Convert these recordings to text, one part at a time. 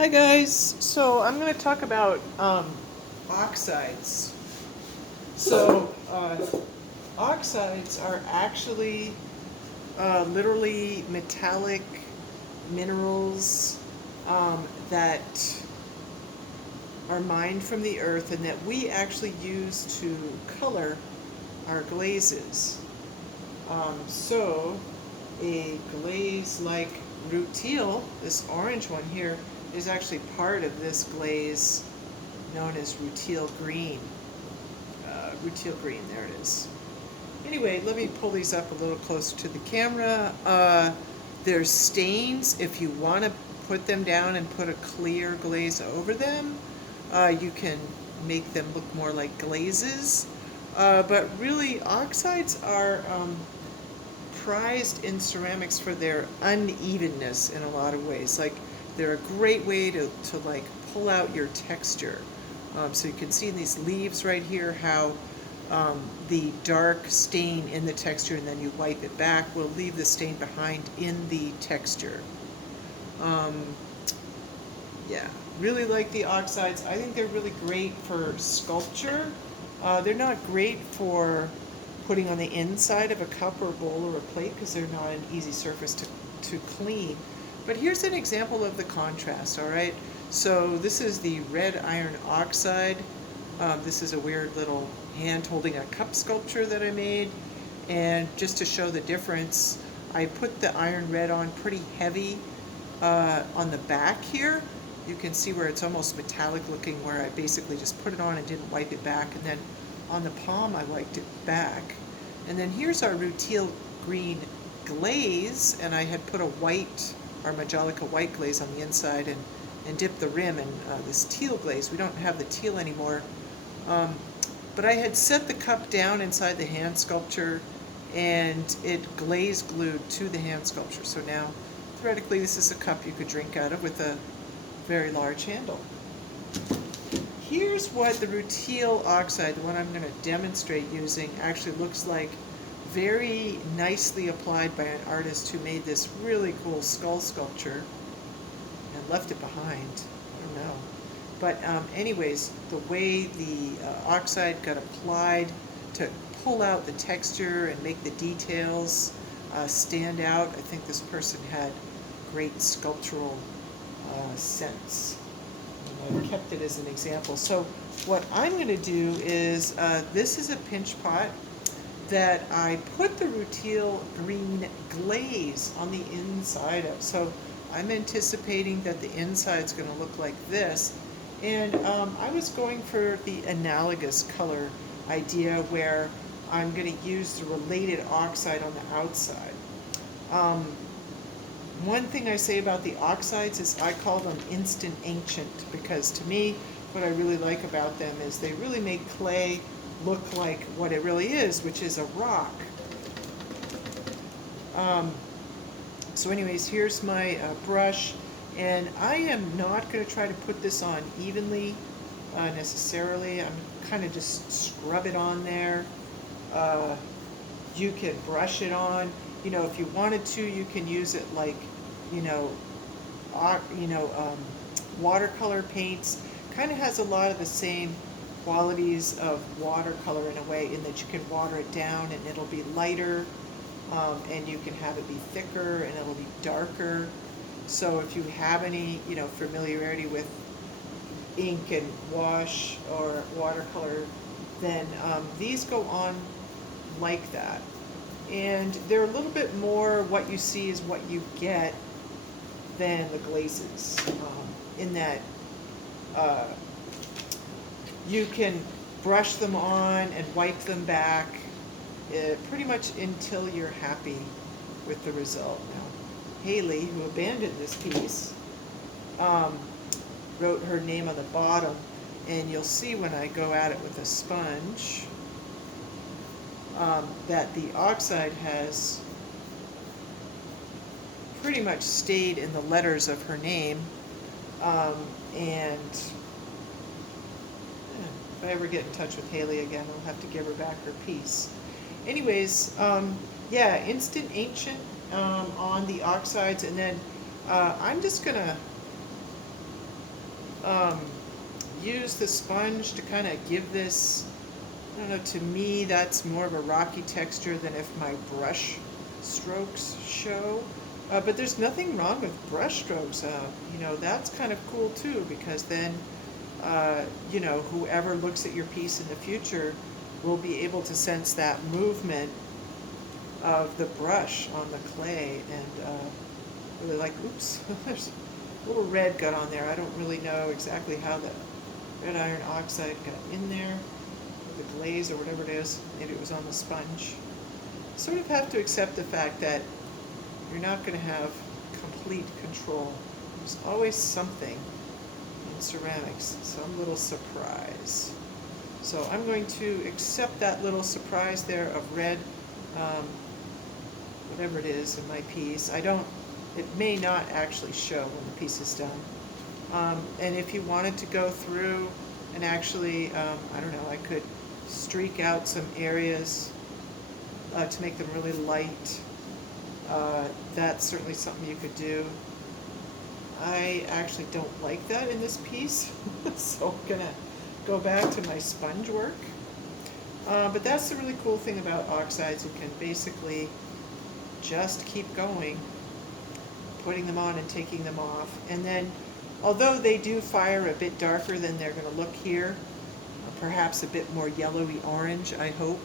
Hi guys, so I'm going to talk about oxides. So oxides are actually literally metallic minerals that are mined from the earth and that we actually use to color our glazes. So a glaze like rutile, this orange one here, is actually part of this glaze known as rutile green. Rutile green, there it is. Anyway, let me pull these up a little closer to the camera. There's stains. If you want to put them down and put a clear glaze over them, you can make them look more like glazes. But really, oxides are prized in ceramics for their unevenness in a lot of ways. Like, they're a great way to like pull out your texture. So you can see in these leaves right here how the dark stain in the texture, and then you wipe it back, will leave the stain behind in the texture. Um, yeah, really like the oxides. I think they're really great for sculpture. They're not great for putting on the inside of a cup or bowl or a plate because they're not an easy surface to clean. But here's an example of the contrast, all right? So this is the red iron oxide. This is a weird little hand holding a cup sculpture that I made. And just to show the difference, I put the iron red on pretty heavy on the back here. You can see where it's almost metallic looking, where I basically just put it on and didn't wipe it back. And then on the palm, I wiped it back. And then here's our rutile green glaze, and I had put a white, our Majolica white glaze on the inside and dipped the rim in this teal glaze. We don't have the teal anymore. But I had set the cup down inside the hand sculpture, and it glaze glued to the hand sculpture. So now, theoretically, this is a cup you could drink out of with a very large handle. Here's what the rutile oxide, the one I'm going to demonstrate using, actually looks like, very nicely applied by an artist who made this really cool skull sculpture and left it behind. I don't know. But anyways, the way the oxide got applied to pull out the texture and make the details stand out, I think this person had great sculptural sense. And I kept it as an example. So what I'm going to do is, this is a pinch pot that I put the rutile green glaze on the inside of. So I'm anticipating that the inside's going to look like this. And I was going for the analogous color idea where I'm going to use the related oxide on the outside. One thing I say about the oxides is I call them instant ancient, because to me, what I really like about them is they really make clay look like what it really is, which is a rock. So anyways, here's my brush, and I am not going to try to put this on evenly necessarily. I'm kind of just scrub it on there. You can brush it on. You know, if you wanted to, you can use it like, you know, watercolor paints. Kind of has a lot of the same qualities of watercolor in a way, in that you can water it down and it'll be lighter, and you can have it be thicker and it'll be darker. So if you have any, you know, familiarity with ink and wash or watercolor, then these go on like that. And they're a little bit more what you see is what you get than the glazes, in that you can brush them on and wipe them back pretty much until you're happy with the result. Now, Haley, who abandoned this piece, wrote her name on the bottom, and you'll see when I go at it with a sponge that the oxide has pretty much stayed in the letters of her name, and if I ever get in touch with Haley again, I'll have to give her back her piece. Anyways, yeah, instant ancient on the oxides, and then I'm just gonna um, use the sponge to kind of give this, I don't know, to me that's more of a rocky texture than if my brush strokes show. But there's nothing wrong with brush strokes. That's kind of cool too, because then, whoever looks at your piece in the future will be able to sense that movement of the brush on the clay and really like, oops, there's a little red got on there. I don't really know exactly how the red iron oxide got in there, or the glaze or whatever it is. Maybe it was on the sponge. Sort of have to accept the fact that you're not going to have complete control. There's always something in ceramics, some little surprise. So I'm going to accept that little surprise there of red, whatever it is in my piece. It may not actually show when the piece is done. And if you wanted to go through and actually, I don't know, I could streak out some areas to make them really light. That's certainly something you could do. I actually don't like that in this piece, so I'm gonna go back to my sponge work. But that's the really cool thing about oxides. You can basically just keep going, putting them on and taking them off. And then, although they do fire a bit darker than they're going to look here, perhaps a bit more yellowy orange, I hope,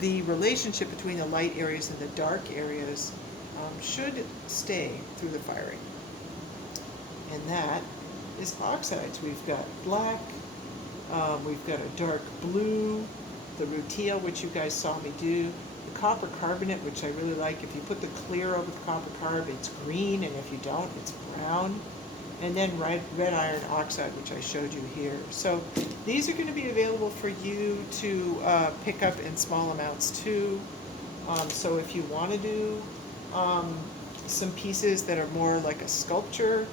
the relationship between the light areas and the dark areas should stay through the firing. And that is oxides. We've got black, we've got a dark blue, the rutile, which you guys saw me do, the copper carbonate, which I really like. If you put the clear over the copper carb, it's green, and if you don't, it's brown. And then red iron oxide, which I showed you here. So these are going to be available for you to pick up in small amounts too. So if you want to do some pieces that are more like a sculpture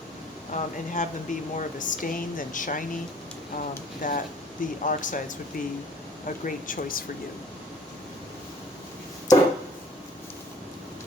and have them be more of a stain than shiny, that the oxides would be a great choice for you.